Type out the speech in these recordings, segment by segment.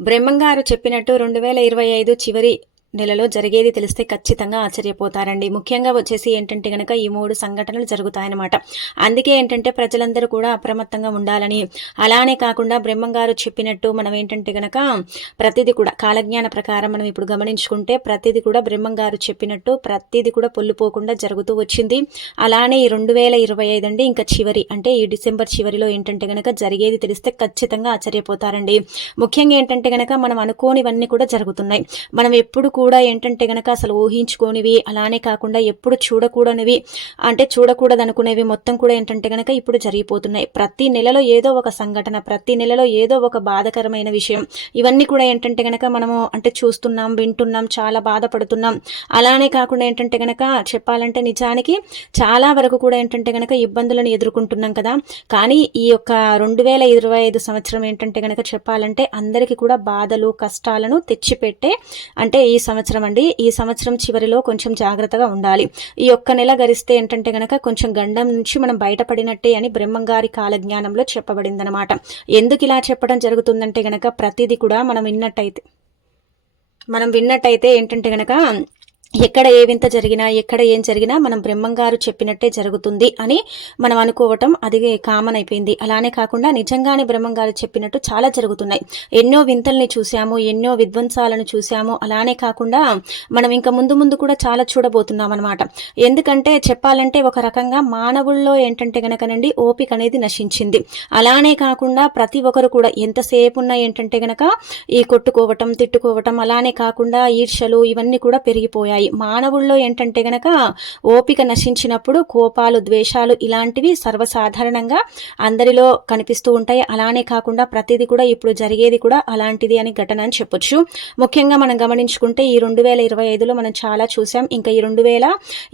బ్రహ్మంగారు చెప్పినట్టు రెండు వేల ఇరవై ఐదు చివరి నెలలో జరిగేది తెలిస్తే ఖచ్చితంగా ఆశ్చర్యపోతారండి. ముఖ్యంగా వచ్చేసి ఏంటంటే గనక ఈ మూడు సంఘటనలు జరుగుతాయన్నమాట. అందుకే ఏంటంటే ప్రజలందరూ కూడా అప్రమత్తంగా ఉండాలని. అలానే కాకుండా బ్రహ్మంగారు చెప్పినట్టు మనం ఏంటంటే గనక ప్రతిదీ కూడా కాలజ్ఞాన ప్రకారం మనం ఇప్పుడు గమనించుకుంటే ప్రతిదీ కూడా బ్రహ్మంగారు చెప్పినట్టు ప్రతిదీ కూడా పొల్లుపోకుండా జరుగుతూ వచ్చింది. అలానే ఈ రెండు వేల ఇరవై ఐదు అండి ఇంకా చివరి అంటే ఈ డిసెంబర్ చివరిలో ఏంటంటే గనక జరిగేది తెలిస్తే ఖచ్చితంగా ఆశ్చర్యపోతారండి. ముఖ్యంగా ఏంటంటే గనక మనం అనుకోనివన్నీ కూడా జరుగుతున్నాయి. మనం ఎప్పుడు కూడా ఏంటంటే గనక అసలు ఊహించుకోనివి అలానే కాకుండా ఎప్పుడు చూడకూడనివి అంటే చూడకూడదు అనుకునేవి మొత్తం కూడా ఏంటంటే గనక ఇప్పుడు జరిగిపోతున్నాయి. ప్రతి నెలలో ఏదో ఒక సంఘటన ప్రతి నెలలో ఏదో ఒక బాధకరమైన విషయం ఇవన్నీ కూడా ఏంటంటే గనక మనము అంటే చూస్తున్నాం వింటున్నాం చాలా బాధపడుతున్నాం. అలానే కాకుండా ఏంటంటే గనక చెప్పాలంటే నిజానికి చాలా వరకు కూడా ఏంటంటే గనక ఇబ్బందులను ఎదుర్కొంటున్నాం కదా. కానీ ఈ యొక్క రెండు వేల ఇరవై ఐదు సంవత్సరం ఏంటంటే గనక చెప్పాలంటే అందరికీ కూడా బాధలు కష్టాలను తెచ్చిపెట్టే అంటే ఈ సంవత్సరం అండి. ఈ సంవత్సరం చివరిలో కొంచెం జాగ్రత్తగా ఉండాలి. ఈ ఒక్క నెల గరిస్తే ఏంటంటే గనక కొంచెం గండం నుంచి మనం బయటపడినట్టే అని బ్రహ్మంగారి కాలజ్ఞానంలో చెప్పబడిందనమాట ఎందుకు ఇలా చెప్పడం జరుగుతుందంటే గనక ప్రతిదీ కూడా మనం విన్నట్టయితే మనం విన్నట్టయితే ఏంటంటే గనక ఎక్కడ ఏ వింత జరిగినా ఎక్కడ ఏం జరిగినా మనం బ్రహ్మంగారు చెప్పినట్టే జరుగుతుంది అని మనం అనుకోవటం అది కామన్ అయిపోయింది. అలానే కాకుండా నిజంగానే బ్రహ్మంగారు చెప్పినట్టు చాలా జరుగుతున్నాయి. ఎన్నో వింతల్ని చూసాము ఎన్నో విధ్వంసాలను చూసాము అలానే కాకుండా మనం ఇంకా ముందు ముందు కూడా చాలా చూడబోతున్నాం అనమాట ఎందుకంటే చెప్పాలంటే ఒక రకంగా మానవుల్లో ఏంటంటే గనకనండి ఓపిక అనేది నశించింది. అలానే కాకుండా ప్రతి ఒక్కరు కూడా ఎంతసేపు ఉన్నా ఏంటంటే గనక ఈ కొట్టుకోవటం తిట్టుకోవటం అలానే కాకుండా ఈర్షలు ఇవన్నీ కూడా పెరిగిపోయాయి. ఉంటాయి మానవుల్లో ఏంటంటే గనక ఓపిక నశించినప్పుడు కోపాలు ద్వేషాలు ఇలాంటివి సర్వసాధారణంగా అందరిలో కనిపిస్తూ ఉంటాయి. అలానే కాకుండా ప్రతిదీ కూడా ఇప్పుడు జరిగేది కూడా అలాంటిది అని ఘటన అని చెప్పొచ్చు. ముఖ్యంగా మనం గమనించుకుంటే ఈ రెండు వేల ఇరవై ఐదులో మనం చాలా చూసాం. ఇంకా ఈ రెండు వేల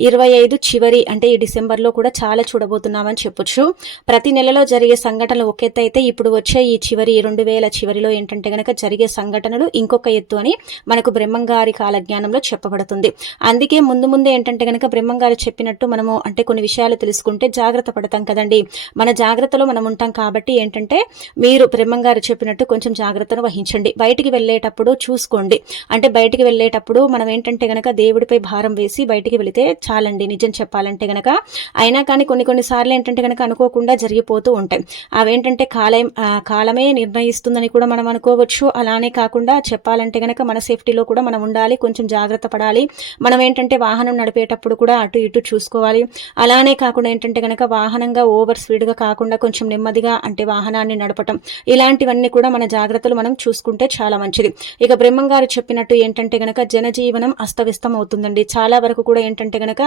ఇరవై ఐదు చివరి అంటే ఈ డిసెంబర్లో కూడా చాలా చూడబోతున్నామని చెప్పొచ్చు. ప్రతి నెలలో జరిగే సంఘటనలు ఒక ఎత్తు అయితే ఇప్పుడు వచ్చే ఈ చివరి రెండు వేల చివరిలో ఏంటంటే గనక జరిగే సంఘటనలు ఇంకొక ఎత్తు అని మనకు బ్రహ్మంగారి కాలజ్ఞానంలో చెప్పబడుతుంది. అందుకే ముందు ముందే ఏంటంటే కనుక బ్రహ్మంగారు చెప్పినట్టు మనము అంటే కొన్ని విషయాలు తెలుసుకుంటే జాగ్రత్త పడతాం కదండి. మన జాగ్రత్తలో మనం ఉంటాం కాబట్టి ఏంటంటే మీరు బ్రహ్మంగారు చెప్పినట్టు కొంచెం జాగ్రత్తను వహించండి. బయటికి వెళ్ళేటప్పుడు చూసుకోండి. అంటే బయటికి వెళ్ళేటప్పుడు మనం ఏంటంటే గనక దేవుడిపై భారం వేసి బయటికి వెళితే చాలండి. నిజం చెప్పాలంటే గనక అయినా కానీ కొన్ని కొన్ని సార్లు ఏంటంటే గనక అనుకోకుండా జరిగిపోతూ ఉంటాయి. అవేంటంటే కాలం కాలమే నిర్ణయిస్తుందని కూడా మనం అనుకోవచ్చు. అలానే కాకుండా చెప్పాలంటే గనక మన సేఫ్టీలో కూడా మనం ఉండాలి. కొంచెం జాగ్రత్త పడాలి. మనం ఏంటంటే వాహనం నడిపేటప్పుడు కూడా అటు ఇటు చూసుకోవాలి. అలానే కాకుండా ఏంటంటే కనుక వాహనంగా ఓవర్ స్పీడ్గా కాకుండా కొంచెం నెమ్మదిగా అంటే వాహనాన్ని నడపటం ఇలాంటివన్నీ కూడా మన జాగ్రత్తలు మనం చూసుకుంటే చాలా మంచిది. ఇక బ్రహ్మం గారు చెప్పినట్టు ఏంటంటే గనక జనజీవనం అస్తవ్యస్తం అవుతుందండి చాలా వరకు కూడా ఏంటంటే గనక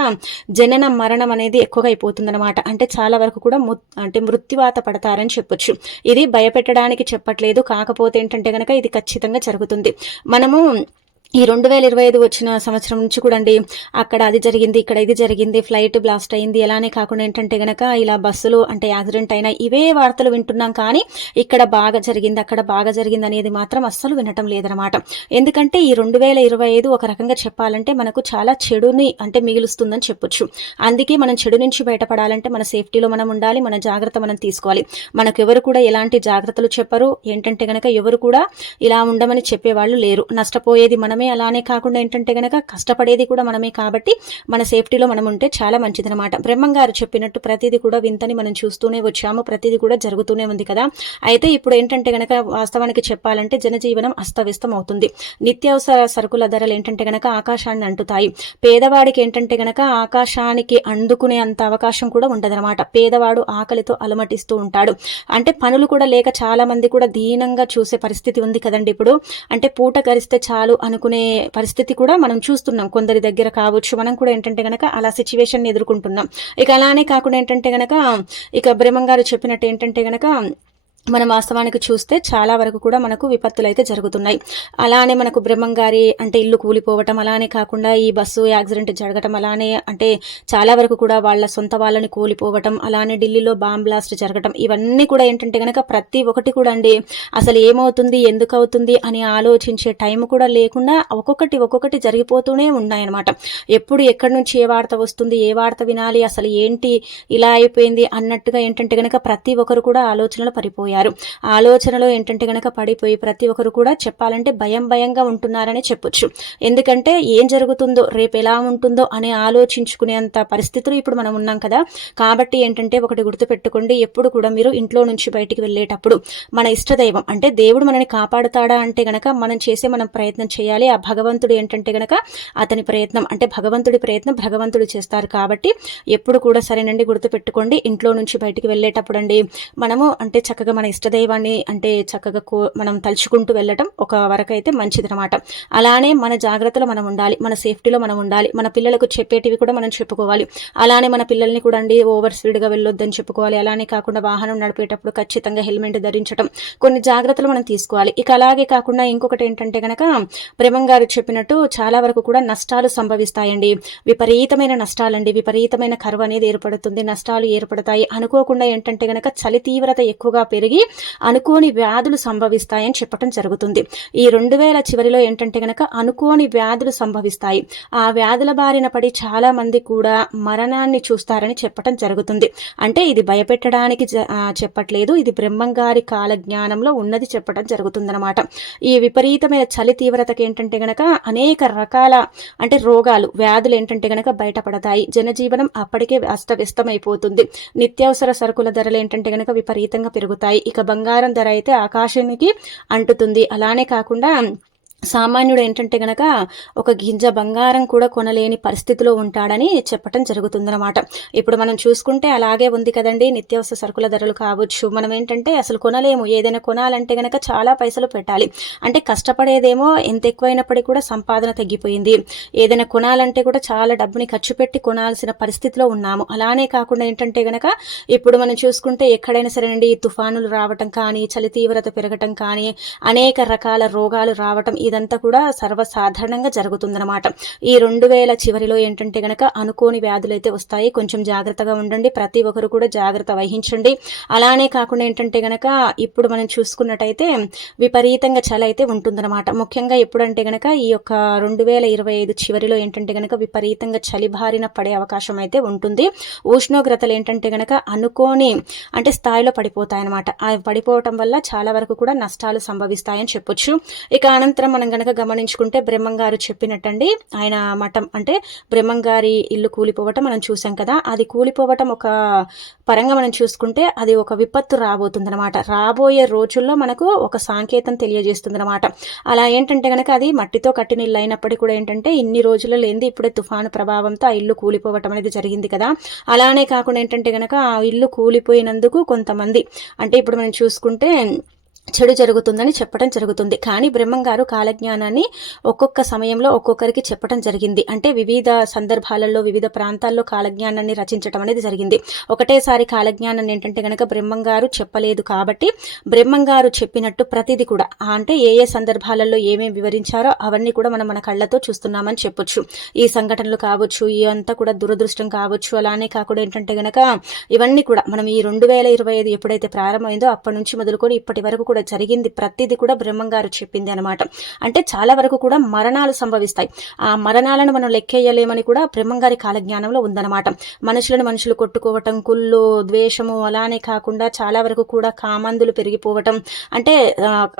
జనన మరణం అనేది ఎక్కువగా అయిపోతుందన్నమాట అంటే చాలా వరకు కూడా అంటే మృత్యువాత పడతారని చెప్పొచ్చు. ఇది భయపెట్టడానికి చెప్పట్లేదు. కాకపోతే ఏంటంటే గనక ఇది ఖచ్చితంగా జరుగుతుంది. మనము ఈ రెండు వేల ఇరవై ఐదు వచ్చిన సంవత్సరం నుంచి కూడా అండి అక్కడ అది జరిగింది ఇక్కడ ఇది జరిగింది ఫ్లైట్ బ్లాస్ట్ అయింది. అలానే కాకుండా ఏంటంటే గనక ఇలా బస్సులు అంటే యాక్సిడెంట్ అయినా ఇవే వార్తలు వింటున్నాం కానీ ఇక్కడ బాగా జరిగింది అక్కడ బాగా జరిగింది అనేది మాత్రం అస్సలు వినటం లేదనమాట ఎందుకంటే ఈ రెండు వేల ఇరవై ఐదు ఒక రకంగా చెప్పాలంటే మనకు చాలా చెడుని అంటే మిగులుస్తుందని చెప్పొచ్చు. అందుకే మనం చెడు నుంచి బయటపడాలంటే మన సేఫ్టీలో మనం ఉండాలి మన జాగ్రత్త మనం తీసుకోవాలి. మనకు ఎవరు కూడా ఎలాంటి జాగ్రత్తలు చెప్పరు. ఏంటంటే గనక ఎవరు కూడా ఇలా ఉండమని చెప్పేవాళ్ళు లేరు. నష్టపోయేది మనం మనమే అలానే కాకుండా ఏంటంటే గనక కష్టపడేది కూడా మనమే కాబట్టి మన సేఫ్టీలో మనం ఉంటే చాలా మంచిదనమాట బ్రహ్మంగారు చెప్పినట్టు ప్రతిదీ కూడా వింతని మనం చూస్తూనే వచ్చాము. ప్రతిదీ కూడా జరుగుతూనే ఉంది కదా. అయితే ఇప్పుడు ఏంటంటే గనక వాస్తవానికి చెప్పాలంటే జనజీవనం అస్తవ్యస్తం అవుతుంది. నిత్యావసర సరుకుల ధరలు ఏంటంటే గనక ఆకాశాన్ని అంటుతాయి. పేదవాడికి ఏంటంటే గనక ఆకాశానికి అందుకునే అంత అవకాశం కూడా ఉండదనమాట పేదవాడు ఆకలితో అలమటిస్తూ ఉంటాడు. అంటే పనులు కూడా లేక చాలా మంది కూడా దీనంగా చూసే పరిస్థితి ఉంది కదండి ఇప్పుడు. అంటే పూట గరిస్తే చాలు అనుకు అనుకునే పరిస్థితి కూడా మనం చూస్తున్నాం. కొందరి దగ్గర కావచ్చు. మనం కూడా ఏంటంటే గనక అలా సిచ్యువేషన్ ఎదుర్కొంటున్నాం. ఇక అలానే కాకుండా ఏంటంటే గనక ఇక బ్రహ్మంగారు చెప్పినట్టు ఏంటంటే గనక మనం వాస్తవానికి చూస్తే చాలా వరకు కూడా మనకు విపత్తులు అయితే జరుగుతున్నాయి. అలానే మనకు బ్రహ్మంగారి అంటే ఇల్లు కూలిపోవటం అలానే కాకుండా ఈ బస్సు యాక్సిడెంట్ జరగటం అలానే అంటే చాలా వరకు కూడా వాళ్ళ సొంత వాళ్ళని కూలిపోవటం అలానే ఢిల్లీలో బాంబ్ బ్లాస్ట్ జరగటం ఇవన్నీ కూడా ఏంటంటే కనుక ప్రతి ఒక్కటి కూడా అండి అసలు ఏమవుతుంది ఎందుకు అవుతుంది అని ఆలోచించే టైం కూడా లేకుండా ఒక్కొక్కటి ఒక్కొక్కటి జరిగిపోతూనే ఉన్నాయన్నమాట. ఎప్పుడు ఎక్కడి నుంచి ఏ వార్త వస్తుంది ఏ వార్త వినాలి అసలు ఏంటి ఇలా అయిపోయింది అన్నట్టుగా ఏంటంటే కనుక ప్రతి ఒక్కరు కూడా ఆలోచనలు పరిపోయారు. పడిపోయారు ఆలోచనలో ఏంటంటే గనక పడిపోయి ప్రతి ఒక్కరు కూడా చెప్పాలంటే భయం భయంగా ఉంటున్నారని చెప్పొచ్చు. ఎందుకంటే ఏం జరుగుతుందో రేపు ఎలా ఉంటుందో అని ఆలోచించుకునేంత పరిస్థితులు ఇప్పుడు మనం ఉన్నాం కదా. కాబట్టి ఏంటంటే ఒకటి గుర్తుపెట్టుకోండి ఎప్పుడు కూడా మీరు ఇంట్లో నుంచి బయటికి వెళ్ళేటప్పుడు మన ఇష్టదైవం అంటే దేవుడు మనని కాపాడుతాడా అంటే గనక మనం చేసే మనం ప్రయత్నం చేయాలి. ఆ భగవంతుడు ఏంటంటే గనక అతని ప్రయత్నం అంటే భగవంతుడి ప్రయత్నం భగవంతుడు చేస్తారు కాబట్టి ఎప్పుడు కూడా సరేనండి గుర్తుపెట్టుకోండి. ఇంట్లో నుంచి బయటికి వెళ్ళేటప్పుడు అండి మనము అంటే చక్కగా మన ఇష్టదైవాన్ని అంటే చక్కగా కో మనం తలుచుకుంటూ వెళ్ళటం ఒక వరకు అయితే మంచిదనమాట అలానే మన జాగ్రత్తలో మనం ఉండాలి మన సేఫ్టీలో మనం ఉండాలి మన పిల్లలకు చెప్పేటివి కూడా మనం చెప్పుకోవాలి. అలానే మన పిల్లల్ని కూడా అండి ఓవర్ స్పీడ్గా వెళ్ళొద్దని చెప్పుకోవాలి. అలానే కాకుండా వాహనం నడిపేటప్పుడు ఖచ్చితంగా హెల్మెట్ ధరించడం కొన్ని జాగ్రత్తలు మనం తీసుకోవాలి. ఇక అలాగే కాకుండా ఇంకొకటి ఏంటంటే కనుక ప్రేమం గారు చెప్పినట్టు చాలా వరకు కూడా నష్టాలు సంభవిస్తాయండి. విపరీతమైన నష్టాలండి. విపరీతమైన కరువు అనేది ఏర్పడుతుంది నష్టాలు ఏర్పడతాయి. అనుకోకుండా ఏంటంటే కనుక చలి తీవ్రత ఎక్కువగా పెరిగి అనుకోని వ్యాధులు సంభవిస్తాయని చెప్పడం జరుగుతుంది. ఈ రెండు వేల చివరిలో ఏంటంటే గనక అనుకోని వ్యాధులు సంభవిస్తాయి. ఆ వ్యాధుల బారిన పడి చాలా మంది కూడా మరణాన్ని చూస్తారని చెప్పడం జరుగుతుంది. అంటే ఇది భయపెట్టడానికి చెప్పట్లేదు. ఇది బ్రహ్మంగారి కాల జ్ఞానంలో ఉన్నది చెప్పడం జరుగుతుందన్నమాట. ఈ విపరీతమైన చలి తీవ్రతకి ఏంటంటే గనక అనేక రకాల అంటే రోగాలు వ్యాధులు ఏంటంటే గనక బయటపడతాయి. జనజీవనం అప్పటికే అస్తవ్యస్తమైపోతుంది. నిత్యావసర సరుకుల ధరలు ఏంటంటే గనక విపరీతంగా పెరుగుతాయి. ఇక బంగారం ధర అయితే ఆకాశానికి అంటుతుంది. అలానే కాకుండా సామాన్యుడు ఏంటంటే గనక ఒక గింజ బంగారం కూడా కొనలేని పరిస్థితిలో ఉంటాడని చెప్పటం జరుగుతుందన్నమాట. ఇప్పుడు మనం చూసుకుంటే అలాగే ఉంది కదండి. నిత్యావసర సరుకుల ధరలు కావచ్చు. మనం ఏంటంటే అసలు కొనలేము. ఏదైనా కొనాలంటే గనక చాలా పైసలు పెట్టాలి. అంటే కష్టపడేదేమో ఎంత ఎక్కువైనప్పటికీ కూడా సంపాదన తగ్గిపోయింది. ఏదైనా కొనాలంటే కూడా చాలా డబ్బుని ఖర్చు పెట్టి కొనాల్సిన పరిస్థితిలో ఉన్నాము. అలానే కాకుండా ఏంటంటే గనక ఇప్పుడు మనం చూసుకుంటే ఎక్కడైనా సరేనండి తుఫానులు రావటం కానీ చలి తీవ్రత పెరగటం కానీ అనేక రకాల రోగాలు రావటం ఇదంతా కూడా సర్వసాధారణంగా జరుగుతుందన్నమాట. ఈ రెండు వేల చివరిలో ఏంటంటే గనక అనుకోని వ్యాధులు అయితే వస్తాయి. కొంచెం జాగ్రత్తగా ఉండండి. ప్రతి ఒక్కరు కూడా జాగ్రత్త వహించండి. అలానే కాకుండా ఏంటంటే గనక ఇప్పుడు మనం చూసుకున్నట్టయితే విపరీతంగా చలి అయితే ఉంటుందన్నమాట. ముఖ్యంగా ఎప్పుడంటే గనక ఈ యొక్క రెండు వేల ఇరవై ఐదు చివరిలో ఏంటంటే గనక విపరీతంగా చలి బారిన పడే అవకాశం అయితే ఉంటుంది. ఉష్ణోగ్రతలు ఏంటంటే గనక అనుకోని అంటే స్థాయిలో పడిపోతాయన్నమాట. అవి పడిపోవటం వల్ల చాలా వరకు కూడా నష్టాలు సంభవిస్తాయని చెప్పొచ్చు. ఇక అనంతరం మనం గనక గమనించుకుంటే బ్రహ్మంగారు చెప్పినట్టండి. ఆయన మఠం అంటే బ్రహ్మంగారి ఇల్లు కూలిపోవటం మనం చూసాం కదా. అది కూలిపోవటం ఒక పరంగా మనం చూసుకుంటే అది ఒక విపత్తు రాబోతుంది అనమాట రాబోయే రోజుల్లో మనకు ఒక సాంకేతం తెలియజేస్తుంది అనమాట అలా ఏంటంటే కనుక అది మట్టితో కట్టిన ఇల్లు అయినప్పటికీ కూడా ఏంటంటే ఇన్ని రోజుల్లో లేనిది ఇప్పుడే తుఫాను ప్రభావంతో ఆ ఇల్లు కూలిపోవటం అనేది జరిగింది కదా. అలానే కాకుండా ఏంటంటే కనుక ఆ ఇల్లు కూలిపోయినందుకు కొంతమంది అంటే ఇప్పుడు మనం చూసుకుంటే చెడు జరుగుతుందని చెప్పడం జరుగుతుంది. కానీ బ్రహ్మంగారు కాలజ్ఞానాన్ని ఒక్కొక్క సమయంలో ఒక్కొక్కరికి చెప్పడం జరిగింది. అంటే వివిధ సందర్భాలలో వివిధ ప్రాంతాల్లో కాలజ్ఞానాన్ని రచించడం అనేది జరిగింది. ఒకటేసారి కాలజ్ఞానాన్ని ఏంటంటే గనక బ్రహ్మంగారు చెప్పలేదు కాబట్టి బ్రహ్మంగారు చెప్పినట్టు ప్రతిదీ కూడా అంటే ఏ ఏ సందర్భాలలో ఏమేమి వివరించారో అవన్నీ కూడా మనం మన కళ్ళతో చూస్తున్నామని చెప్పొచ్చు. ఈ సంఘటనలు కావచ్చు ఇవంతా కూడా దురదృష్టం కావచ్చు అలానే కాకుండా ఏంటంటే గనక ఇవన్నీ కూడా మనం ఈ రెండు వేల ఇరవై ఐదు ఎప్పుడైతే ప్రారంభమైందో అప్పటి నుంచి మొదలుకొని ఇప్పటి వరకు కూడా కూడా జరిగింది. ప్రతిదీ కూడా బ్రహ్మంగారు చెప్పింది అనమాట అంటే చాలా వరకు కూడా మరణాలు సంభవిస్తాయి. ఆ మరణాలను మనం లెక్కేయలేమని కూడా బ్రహ్మంగారి కాలజ్ఞానంలో ఉందన్నమాట. మనుషులను మనుషులు కొట్టుకోవటం కుళ్ళు ద్వేషము అలానే కాకుండా చాలా వరకు కూడా కామందులు పెరిగిపోవటం అంటే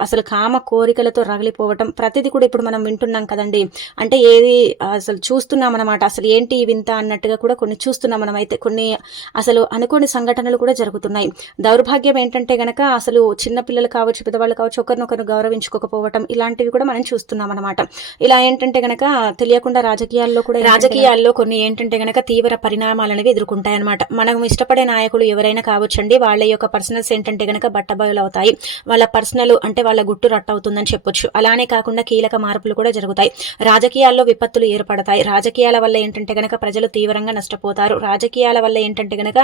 అసలు కామ కోరికలతో రగిలిపోవటం ప్రతిదీ కూడా ఇప్పుడు మనం వింటున్నాం కదండి. అంటే ఏది అసలు చూస్తున్నాం అనమాట అసలు ఏంటి వింత అన్నట్టుగా కూడా కొన్ని చూస్తున్నాం మనం అయితే కొన్ని అసలు అనుకోని సంఘటనలు కూడా జరుగుతున్నాయి. దౌర్భాగ్యం ఏంటంటే గనక అసలు చిన్నపిల్లలు కావచ్చు కావచ్చు పెద్దవాళ్ళు కావచ్చు ఒకరినొకరు గౌరవించుకోకపోవటం ఇలాంటివి కూడా మనం చూస్తున్నాం అనమాట ఇలా ఏంటంటే గనక తెలియకుండా రాజకీయాల్లో కూడా రాజకీయాల్లో కొన్ని ఏంటంటే గనక తీవ్ర పరిణామాలు అనేవి ఎదుర్కొంటాయన్నమాట మనం ఇష్టపడే నాయకులు ఎవరైనా కావచ్చండి వాళ్ళ యొక్క పర్సనల్స్ ఏంటంటే గనక బట్టబయలు అవుతాయి. వాళ్ళ పర్సనల్ అంటే వాళ్ళ గుట్టు రట్ట అవుతుందని చెప్పొచ్చు. అలానే కాకుండా కీలక మార్పులు కూడా జరుగుతాయి. రాజకీయాల్లో విపత్తులు ఏర్పడతాయి. రాజకీయాల వల్ల ఏంటంటే గనక ప్రజలు తీవ్రంగా నష్టపోతారు. రాజకీయాల వల్ల ఏంటంటే గనక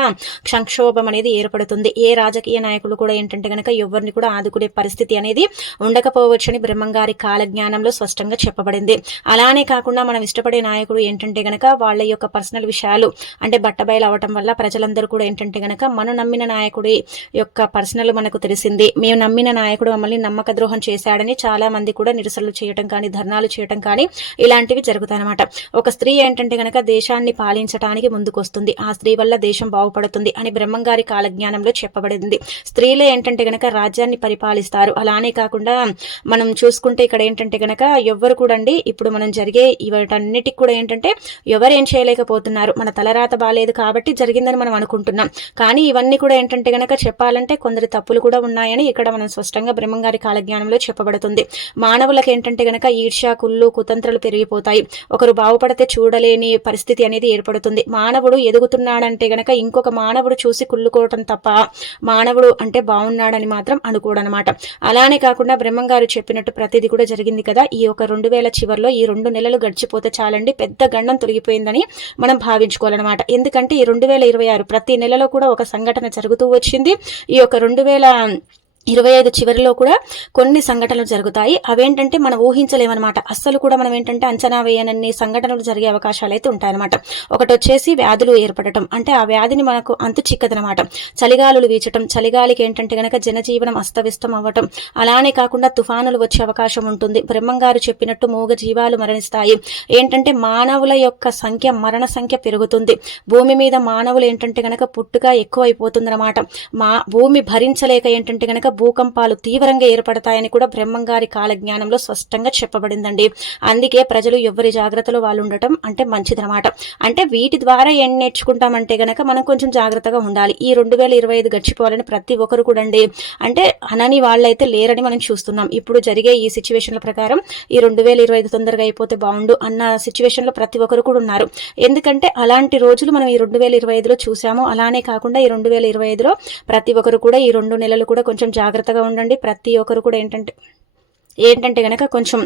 సంక్షోభం అనేది ఏర్పడుతుంది. ఏ రాజకీయ నాయకులు కూడా ఏంటంటే గనక ఎవరిని కూడా ఆదు అందుకునే పరిస్థితి అనేది ఉండకపోవచ్చని బ్రహ్మంగారి కాలజ్ఞానంలో స్పష్టంగా చెప్పబడింది. అలానే కాకుండా మనం ఇష్టపడే నాయకుడు ఏంటంటే గనక వాళ్ళ యొక్క పర్సనల్ విషయాలు అంటే బట్టబయలు అవటం వల్ల ప్రజలందరూ కూడా ఏంటంటే గనక మనం నమ్మిన నాయకుడి యొక్క పర్సనల్ మనకు తెలిసింది. మేము నమ్మిన నాయకుడు మమ్మల్ని నమ్మక ద్రోహం చేశాడని చాలా మంది కూడా నిరసనలు చేయటం కానీ ధర్నాలు చేయటం కానీ ఇలాంటివి జరుగుతాయన్నమాట. ఒక స్త్రీ ఏంటంటే గనక దేశాన్ని పాలించడానికి ముందుకొస్తుంది. ఆ స్త్రీ వల్ల దేశం బాగుపడుతుంది అని బ్రహ్మంగారి కాలజ్ఞానంలో చెప్పబడింది. స్త్రీలే ఏంటంటే గనక రాజ్యాన్ని పరిపాలిస్తారు. అలానే కాకుండా మనం చూసుకుంటే ఇక్కడ ఏంటంటే గనక ఎవ్వరు కూడా అండి ఇప్పుడు మనం జరిగే వీటన్నిటికి కూడా ఏంటంటే ఎవరేం చేయలేకపోతున్నారు. మన తలరాత బాగాలేదు కాబట్టి జరిగిందని మనం అనుకుంటున్నాం. కానీ ఇవన్నీ కూడా ఏంటంటే గనక చెప్పాలంటే కొందరి తప్పులు కూడా ఉన్నాయని ఇక్కడ మనం స్పష్టంగా బ్రహ్మంగారి కాలజ్ఞానంలో చెప్పబడుతుంది. మానవులకు ఏంటంటే గనక ఈర్ష్య కుళ్ళు కుతంత్రాలు పెరిగిపోతాయి. ఒకరు బాగుపడితే చూడలేని పరిస్థితి అనేది ఏర్పడుతుంది. మానవుడు ఎదుగుతున్నాడంటే గనక ఇంకొక మానవుడు చూసి కుళ్ళుకోవటం తప్ప మానవుడు అంటే బాగున్నాడని మాత్రం అనుకోవడం అనమాట అలానే కాకుండా బ్రహ్మంగారు చెప్పినట్టు ప్రతిదీ కూడా జరిగింది కదా. ఈ ఒక రెండు వేల చివరిలో ఈ రెండు నెలలు గడిచిపోతే చాలండి పెద్ద గండం తొలగిపోయిందని మనం భావించుకోవాలన్నమాట. ఎందుకంటే ఈ రెండు వేల ఇరవై ఆరు ప్రతి నెలలో కూడా ఒక సంఘటన జరుగుతూ వచ్చింది. ఈ యొక్క రెండు వేల ఇరవై ఐదు చివరిలో కూడా కొన్ని సంఘటనలు జరుగుతాయి. అవేంటంటే మనం ఊహించలేమన్నమాట. అస్సలు కూడా మనం ఏంటంటే అంచనా వేయనన్ని సంఘటనలు జరిగే అవకాశాలు అయితే ఉంటాయన్నమాట. ఒకటి వచ్చేసి వ్యాధులు ఏర్పడటం. అంటే ఆ వ్యాధిని మనకు అంతు చిక్కదనమాట చలిగాలులు వీచటం. చలిగాలికి ఏంటంటే కనుక జనజీవనం అస్తవ్యస్తం అవ్వటం. అలానే కాకుండా తుఫానులు వచ్చే అవకాశం ఉంటుంది. బ్రహ్మంగారు చెప్పినట్టు మూగ జీవాలు మరణిస్తాయి. ఏంటంటే మానవుల యొక్క సంఖ్య మరణ సంఖ్య పెరుగుతుంది. భూమి మీద మానవులు ఏంటంటే కనుక పుట్టుగా ఎక్కువ అయిపోతుందన్నమాట మా భూమి భరించలేక ఏంటంటే కనుక భూకంపాలు తీవ్రంగా ఏర్పడతాయని కూడా బ్రహ్మంగారి కాలజ్ఞానంలో స్పష్టంగా చెప్పబడిందండి. అందుకే ప్రజలు ఎవరి జాగ్రత్తలో వాళ్ళు ఉండటం అంటే మంచిదనమాట. అంటే వీటి ద్వారా ఏం నేర్చుకుంటామంటే గనక మనం కొంచెం జాగ్రత్తగా ఉండాలి. ఈ రెండు వేల ఇరవై ఐదు గడిచిపోవాలని ప్రతి ఒక్కరు కూడా అండి అంటే అనని వాళ్ళైతే లేరని మనం చూస్తున్నాం. ఇప్పుడు జరిగే ఈ సిచ్యువేషన్ల ప్రకారం ఈ రెండు వేల ఇరవై ఐదు తొందరగా అయిపోతే బాగుండు అన్న సిచ్యువేషన్లో ప్రతి ఒక్కరు కూడా ఉన్నారు. ఎందుకంటే అలాంటి రోజులు మనం ఈ రెండు వేల ఇరవై ఐదులో చూసాము. అలానే కాకుండా ఈ రెండు వేల ఇరవై ఐదులో ప్రతి ఒక్కరు కూడా ఈ రెండు నెలలు కూడా కొంచెం జాగ్రత్తగా ఉండండి. ప్రతి ఒక్కరు కూడా ఏంటంటే ఏంటంటే కనుక కొంచెం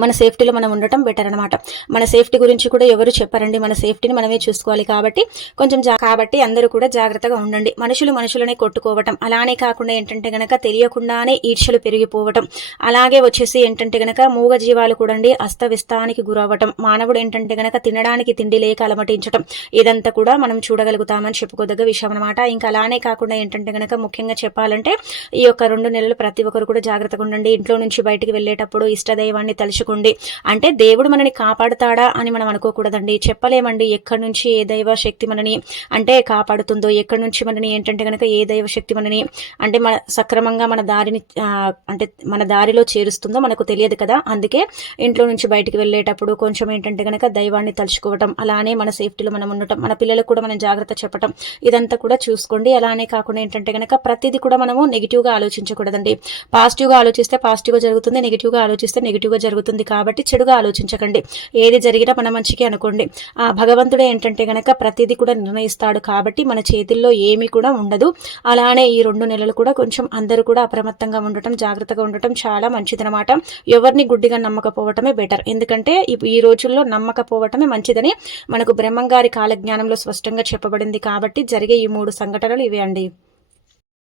మన సేఫ్టీలో మనం ఉండటం బెటర్ అనమాట మన సేఫ్టీ గురించి కూడా ఎవరు చెప్పారండి. మన సేఫ్టీని మనమే చూసుకోవాలి కాబట్టి కొంచెం కాబట్టి అందరూ కూడా జాగ్రత్తగా ఉండండి. మనుషులు మనుషులనే కొట్టుకోవటం. అలానే కాకుండా ఏంటంటే గనక తెలియకుండానే ఈర్షలు పెరిగిపోవటం. అలాగే వచ్చేసి ఏంటంటే గనక మూగ జీవాలు కూడండి అస్తవ్యస్తానికి గురవ్వటం. మానవుడు ఏంటంటే గనక తినడానికి తిండి లేక అలమటించటం. ఇదంతా కూడా మనం చూడగలుగుతామని చెప్పుకోదగ్గ విషయం అనమాట ఇంకా అలానే కాకుండా ఏంటంటే గనక ముఖ్యంగా చెప్పాలంటే ఈ యొక్క రెండు నెలలు ప్రతి ఒక్కరు కూడా జాగ్రత్తగా ఉండండి. ఇంట్లో నుంచి బయటికి వెళ్ళేటప్పుడు ఇష్టదైవాన్ని తలుచు తలుచుకోండి అంటే దేవుడు మనని కాపాడుతాడా అని మనం అనుకోకూడదండి. చెప్పలేమండి ఎక్కడి నుంచి ఏ దైవ శక్తి మనని అంటే కాపాడుతుందో ఎక్కడి నుంచి మనని ఏంటంటే కనుక ఏ దైవ శక్తి మనని అంటే మన సక్రమంగా మన దారిని అంటే మన దారిలో చేరుస్తుందో మనకు తెలియదు కదా. అందుకే ఇంట్లో నుంచి బయటికి వెళ్ళేటప్పుడు కొంచెం ఏంటంటే కనుక దైవాన్ని తలుచుకోవటం అలానే మన సేఫ్టీలో మనం ఉండటం మన పిల్లలకు కూడా మనం జాగ్రత్త చెప్పటం ఇదంతా కూడా చూసుకోండి. అలానే కాకుండా ఏంటంటే కనుక ప్రతిదీ కూడా మనము నెగిటివ్గా ఆలోచించకూడదండి. పాజిటివ్గా ఆలోచిస్తే పాజిటివ్గా జరుగుతుంది నెగిటివ్గా ఆలోచిస్తే నెగిటివ్గా జరుగుతుంది. అవుతుంది కాబట్టి చెడుగా ఆలోచించకండి. ఏది జరిగినా మన మంచికి అనుకోండి. ఆ భగవంతుడే ఏంటంటే గనక ప్రతిదీ కూడా నిర్ణయిస్తాడు కాబట్టి మన చేతుల్లో ఏమీ కూడా ఉండదు. అలానే ఈ రెండు నెలలు కూడా కొంచెం అందరూ కూడా అప్రమత్తంగా ఉండటం జాగ్రత్తగా ఉండటం చాలా మంచిదనమాట ఎవరిని గుడ్డిగా నమ్మకపోవటమే బెటర్. ఎందుకంటే ఈ రోజుల్లో నమ్మకపోవటమే మంచిదని మనకు బ్రహ్మంగారి కాలజ్ఞానంలో స్పష్టంగా చెప్పబడింది కాబట్టి జరిగే ఈ మూడు సంఘటనలు ఇవే అండి.